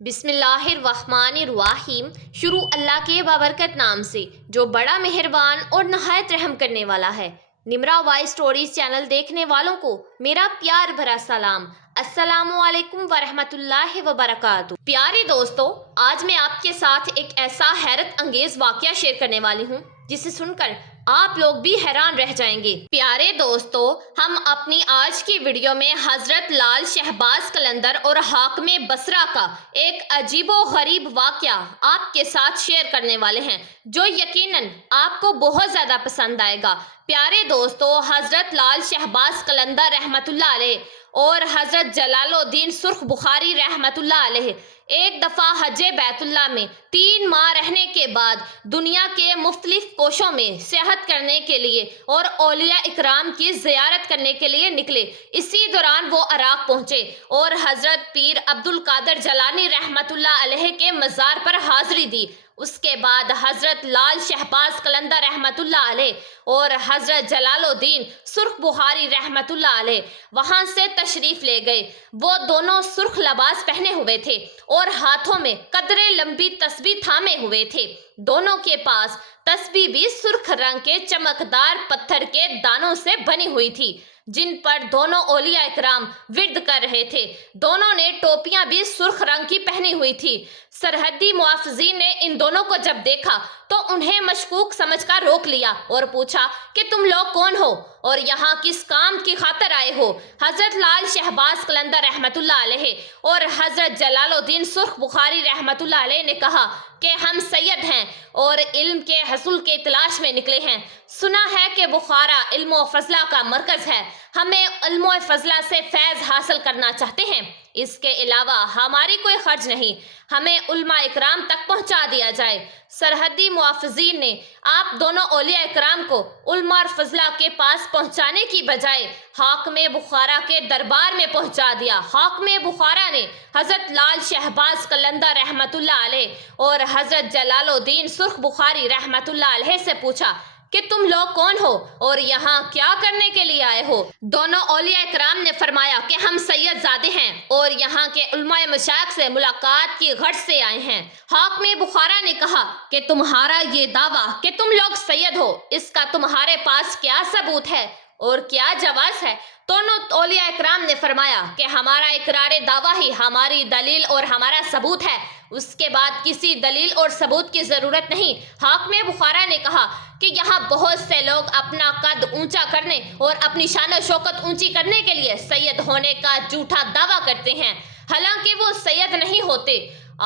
بسم اللہ الرحمن الرحیم۔ شروع اللہ کے بابرکت نام سے جو بڑا مہربان اور نہایت رحم کرنے والا ہے۔ نمرا وائس سٹوریز چینل دیکھنے والوں کو میرا پیار بھرا سلام۔ السلام علیکم ورحمۃ اللہ وبرکاتہ۔ پیارے دوستو، آج میں آپ کے ساتھ ایک ایسا حیرت انگیز واقعہ شیئر کرنے والی ہوں جسے سن کر آپ لوگ بھی حیران رہ جائیں گے۔ پیارے دوستو، ہم اپنی آج کی ویڈیو میں حضرت لال شہباز قلندر اور حاکم بصرہ کا ایک عجیب و غریب واقعہ آپ کے ساتھ شیئر کرنے والے ہیں جو یقیناً آپ کو بہت زیادہ پسند آئے گا۔ پیارے دوستو، حضرت لال شہباز قلندر رحمۃ اللہ علیہ اور حضرت جلال الدین سرخ بخاری رحمۃ اللہ علیہ ایک دفعہ حج بیت اللہ میں 3 ماہ رہنے کے بعد دنیا کے مختلف کوشوں میں سیاحت کرنے کے لیے اور اولیاء اکرام کی زیارت کرنے کے لیے نکلے۔ اسی دوران وہ عراق پہنچے اور حضرت پیر عبد القادر جیلانی رحمۃ اللہ علیہ کے مزار پر حاضری دی۔ اس کے بعد حضرت لال شہباز قلندر رحمۃ اللہ علیہ اور حضرت جلال الدین سرخ بخاری رحمۃ اللہ علیہ وہاں سے تشریف لے گئے۔ وہ دونوں سرخ لباس پہنے ہوئے تھے اور ہاتھوں میں قدرے لمبی تسبیح تھامے ہوئے تھے۔ دونوں کے پاس تسبیح بھی سرخ رنگ کے چمکدار پتھر کے دانوں سے بنی ہوئی تھی جن پر دونوں اولیاء اکرام ورد کر رہے تھے۔ دونوں نے ٹوپیاں بھی سرخ رنگ کی پہنی ہوئی تھی۔ سرحدی محافظین نے ان دونوں کو جب دیکھا تو انہیں مشکوک سمجھ کر روک لیا اور پوچھا کہ تم لوگ کون ہو اور یہاں کس کام کی خاطر آئے ہو؟ حضرت لال شہباز قلندر رحمۃ اللہ علیہ اور حضرت جلال الدین سرخ بخاری رحمۃ اللہ علیہ نے کہا کہ ہم سید ہیں اور علم کے حصول کے تلاش میں نکلے ہیں۔ سنا ہے کہ بخارا علم و فضلہ کا مرکز ہے، ہمیں علم و فضلہ سے فیض حاصل کرنا چاہتے ہیں۔ اس کے علاوہ ہماری کوئی خرچ نہیں، ہمیں علماء اکرام تک پہنچا دیا جائے۔ سرحدی محافظین نے آپ دونوں اولیاء اکرام کو علماء اور فضلہ کے پاس پہنچانے کی بجائے حاکم بخارا کے دربار میں پہنچا دیا۔ حاکم بخارا نے حضرت لال شہباز قلندر رحمۃ اللہ علیہ اور حضرت جلال الدین سرخ بخاری رحمۃ اللہ علیہ سے پوچھا کہ تم لوگ کون ہو اور یہاں کیا کرنے کے لیے آئے ہو؟ دونوں اولیاء اکرام نے فرمایا کہ ہم سید زادے ہیں اور یہاں کے علماء مشائخ سے ملاقات کی غرض سے آئے ہیں۔ حاکم بخارا نے کہا کہ تمہارا یہ دعویٰ کہ تم لوگ سید ہو، اس کا تمہارے پاس کیا ثبوت ہے اور کیا جواز ہے؟ دونوں اولیاء اکرام نے فرمایا کہ ہمارا اقرار دعویٰ ہی ہماری دلیل اور ہمارا ثبوت ہے، اس کے بعد کسی دلیل اور ثبوت کی ضرورت نہیں۔ حاکم بخارا نے کہا کہ یہاں بہت سے لوگ اپنا قد اونچا کرنے اور اپنی شان و شوکت اونچی کرنے کے لیے سید ہونے کا جھوٹا دعویٰ کرتے ہیں، حالانکہ وہ سید نہیں ہوتے۔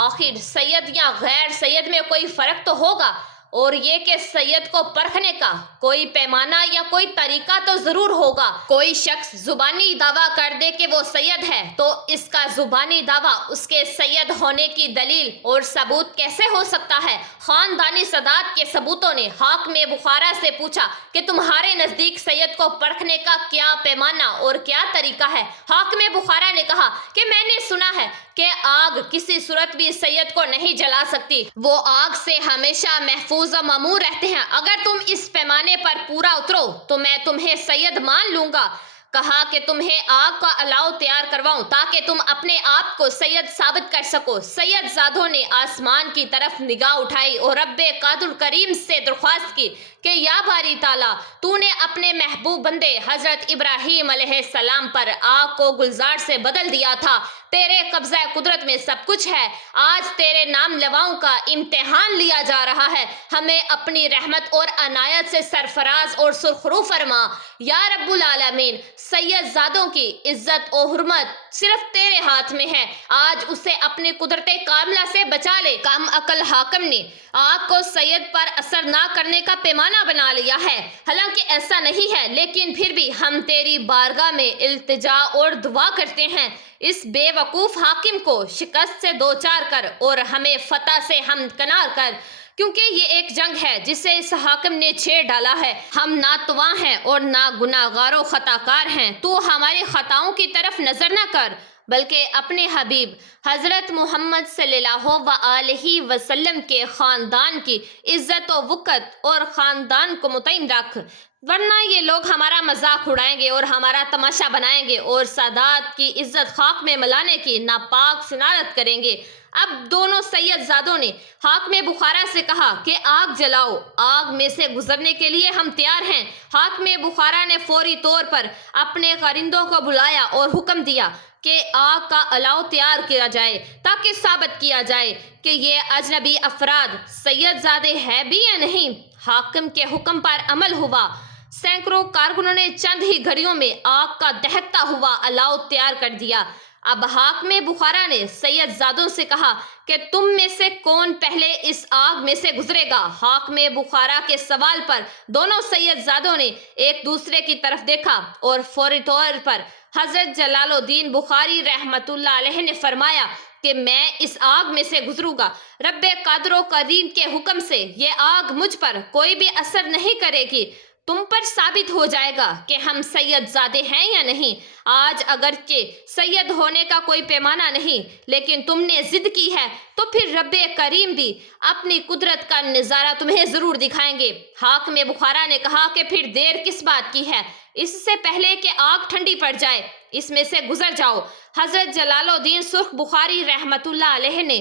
آخر سید یا غیر سید میں کوئی فرق تو ہوگا، اور یہ کہ سید کو پرکھنے کا کوئی پیمانہ یا کوئی طریقہ تو ضرور ہوگا۔ کوئی شخص زبانی دعویٰ کر دے کہ وہ سید ہے تو اس کا زبانی دعویٰ اس کے سید ہونے کی دلیل اور ثبوت کیسے ہو سکتا ہے؟ خاندانی سادات کے ثبوتوں نے حاکم بخارا سے پوچھا کہ تمہارے نزدیک سید کو پرکھنے کا کیا پیمانہ اور کیا طریقہ ہے؟ حاکم بخارا نے کہا کہ میں نے سنا ہے کہ آگ کسی صورت بھی سید کو نہیں جلا سکتی، وہ آگ سے ہمیشہ محفوظ و مامور رہتے ہیں۔ اگر تم اس پیمانے پر پورا اترو تو میں تمہیں سید مان لوں گا۔ کہا کہ تمہیں آگ کا الاؤ تیار کرواؤں تاکہ تم اپنے آپ کو سید ثابت کر سکو۔ سید زادوں نے آسمان کی طرف نگاہ اٹھائی اور رب قادر کریم سے درخواست کی کہ یا باری تعالیٰ، تو نے اپنے محبوب بندے حضرت ابراہیم علیہ السلام پر آگ کو گلزار سے بدل دیا تھا، تیرے قبضہ قدرت میں سب کچھ ہے، آج تیرے نام لواؤں کا امتحان لیا جا رہا ہے، ہمیں اپنی رحمت اور عنایت سے سرفراز اور سرخرو فرما۔ یا رب العالمین، سید زادوں کی عزت و حرمت صرف تیرے ہاتھ میں ہے، آج اسے اپنی قدرت کاملہ سے بچا لے۔ کم عقل حاکم نے آگ کو سید پر اثر نہ کرنے کا پیمانہ بنا لیا ہے، حالانکہ ایسا نہیں ہے، لیکن پھر بھی ہم تیری بارگاہ میں التجا اور دعا کرتے ہیں، اس بے وقوف حاکم کو شکست سے دوچار کر اور ہمیں فتح سے ہمکنار کر، کیونکہ یہ ایک جنگ ہے جسے اس حاکم نے چھیڑ ڈالا ہے۔ ہم نہ تواں ہیں اور نہ گناہگار و خطا کار ہیں، تو ہماری خطاؤں کی طرف نظر نہ کر بلکہ اپنے حبیب حضرت محمد صلی اللہ علیہ وسلم کے خاندان کی عزت و وقت اور خاندان کو مطمئن رکھ۔ ورنہ یہ لوگ ہمارا مذاق اڑائیں گے اور ہمارا تماشا بنائیں گے اور سادات کی عزت خاک میں ملانے کی ناپاک صنعت کریں گے۔ اب دونوں سید زادوں نے حاکم بخارا سے کہا کہ آگ جلاؤ، آگ میں سے گزرنے کے لیے ہم تیار ہیں۔ حاکم بخارا نے فوری طور پر اپنے قرندوں کو بلایا اور حکم دیا کہ آگ کا الاؤ تیار کیا جائے تاکہ ثابت کیا جائے کہ یہ اجنبی افراد سید زادے ہیں بھی یا نہیں۔ حاکم کے حکم پر عمل ہوا۔ سینکڑوں کارکنوں نے چند ہی گھڑیوں میں آگ کا دہکتا ہوا الاؤ تیار کر دیا۔ اب حاکم بخارا نے سید زادوں سے کہا کہ تم میں سے کون پہلے اس آگ میں سے گزرے گا؟ حاکم بخارا کے سوال پر دونوں سید زادوں نے ایک دوسرے کی طرف دیکھا اور فوری طور پر حضرت جلال الدین بخاری رحمۃ اللہ علیہ نے فرمایا کہ میں اس آگ میں سے گزروں گا۔ رب قادر و کریم کے حکم سے یہ آگ مجھ پر کوئی بھی اثر نہیں کرے گی۔ تم پر ثابت ہو جائے گا کہ ہم سید زادے ہیں یا نہیں۔ آج اگرچہ سید ہونے کا کوئی پیمانہ نہیں، لیکن تم نے ضد کی ہے تو پھر رب کریم بھی اپنی قدرت کا نظارہ تمہیں ضرور دکھائیں گے۔ حاکم بخارا نے کہا کہ پھر دیر کس بات کی ہے؟ اس سے پہلے کہ آگ ٹھنڈی پڑ جائے اس میں سے گزر جاؤ۔ حضرت جلال الدین سرخ بخاری رحمۃ اللہ علیہ نے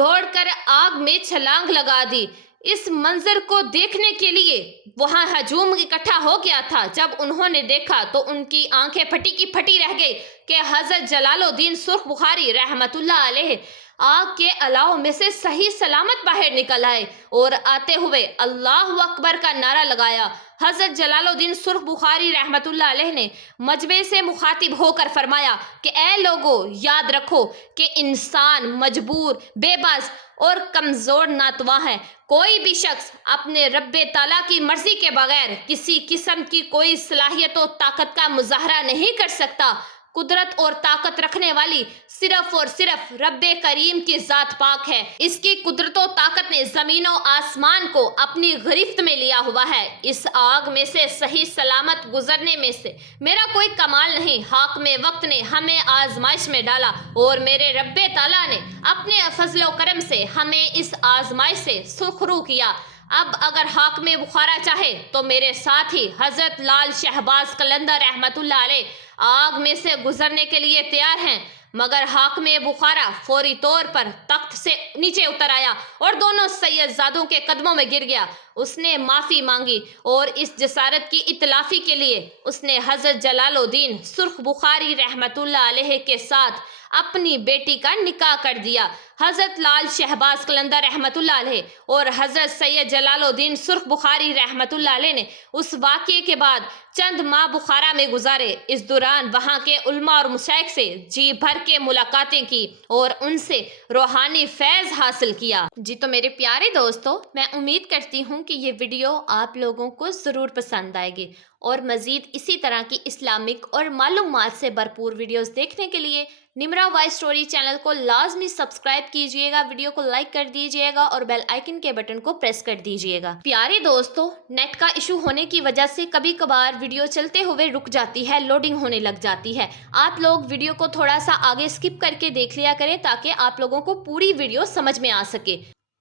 دوڑ کر آگ میں چھلانگ لگا دی۔ اس منظر کو دیکھنے کے لیے وہاں ہجوم اکٹھا ہو گیا تھا۔ جب انہوں نے دیکھا تو ان کی آنکھیں پھٹی کی پھٹی رہ گئی کہ حضرت جلال الدین سرخ بخاری رحمۃ اللہ علیہ آگ کے الاؤ میں سے صحیح سلامت باہر نکل آئے اور آتے ہوئے اللہ اکبر کا نعرہ لگایا۔ حضرت جلال الدین سرخ بخاری رحمۃ اللہ علیہ نے مجمع سے مخاطب ہو کر فرمایا کہ اے لوگو، یاد رکھو کہ انسان مجبور، بے بس اور کمزور ناتواں ہے۔ کوئی بھی شخص اپنے رب تعالیٰ کی مرضی کے بغیر کسی قسم کی کوئی صلاحیت و طاقت کا مظاہرہ نہیں کر سکتا۔ قدرت اور طاقت رکھنے والی صرف اور صرف رب کریم کی ذات پاک ہے۔ اس کی قدرت و طاقت نے زمین و آسمان کو اپنی گرفت میں لیا ہوا ہے۔ اس آگ میں سے صحیح سلامت گزرنے میں سے میرا کوئی کمال نہیں۔ حاکم وقت نے ہمیں آزمائش میں ڈالا اور میرے رب تعالیٰ نے اپنے فضل و کرم سے ہمیں اس آزمائش سے سرخرو کیا۔ اب اگر حاکم بخارا چاہے تو میرے ساتھ ہی حضرت لال شہباز قلندر رحمۃ اللہ علیہ آگ میں سے گزرنے کے لیے تیار ہیں۔ مگر حاکم بخارا فوری طور پر تخت سے نیچے اتر آیا اور دونوں سید زادوں کے قدموں میں گر گیا۔ اس نے معافی مانگی اور اس جسارت کی اتلافی کے لیے اس نے حضرت جلال الدین سرخ بخاری رحمۃ اللہ علیہ کے ساتھ اپنی بیٹی کا نکاح کر دیا۔ حضرت لال شہباز قلندر رحمۃ اللہ علیہ اور حضرت سید جلال الدین سرخ بخاری رحمۃ اللہ علیہ نے اس واقعے کے بعد چند ماہ بخارا میں گزارے۔ اس دوران وہاں کے علماء اور مشائخ سے جی بھر کے ملاقاتیں کی اور ان سے روحانی فیض حاصل کیا۔ جی تو میرے پیارے دوستو، میں امید کرتی ہوں کہ یہ ویڈیو آپ لوگوں کو ضرور پسند آئے گی اور مزید اسی طرح کی اسلامک اور معلومات سے بھرپور ویڈیوز دیکھنے کے لیے نمرا وائس اسٹوری چینل کو لازمی سبسکرائب کیجئے گا، ویڈیو کو لائک کر دیجئے گا اور بیل آئیکن کے بٹن کو پریس کر دیجئے گا۔ پیارے دوستو، نیٹ کا ایشو ہونے کی وجہ سے کبھی کبھار ویڈیو چلتے ہوئے رک جاتی ہے، لوڈنگ ہونے لگ جاتی ہے۔ آپ لوگ ویڈیو کو تھوڑا سا آگے سکپ کر کے دیکھ لیا کریں تاکہ آپ لوگوں کو پوری ویڈیو سمجھ میں آ سکے۔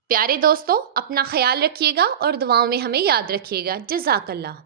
پیارے دوستو، اپنا خیال رکھیے گا اور دعاؤں میں ہمیں یاد رکھیے گا۔ جزاک اللہ۔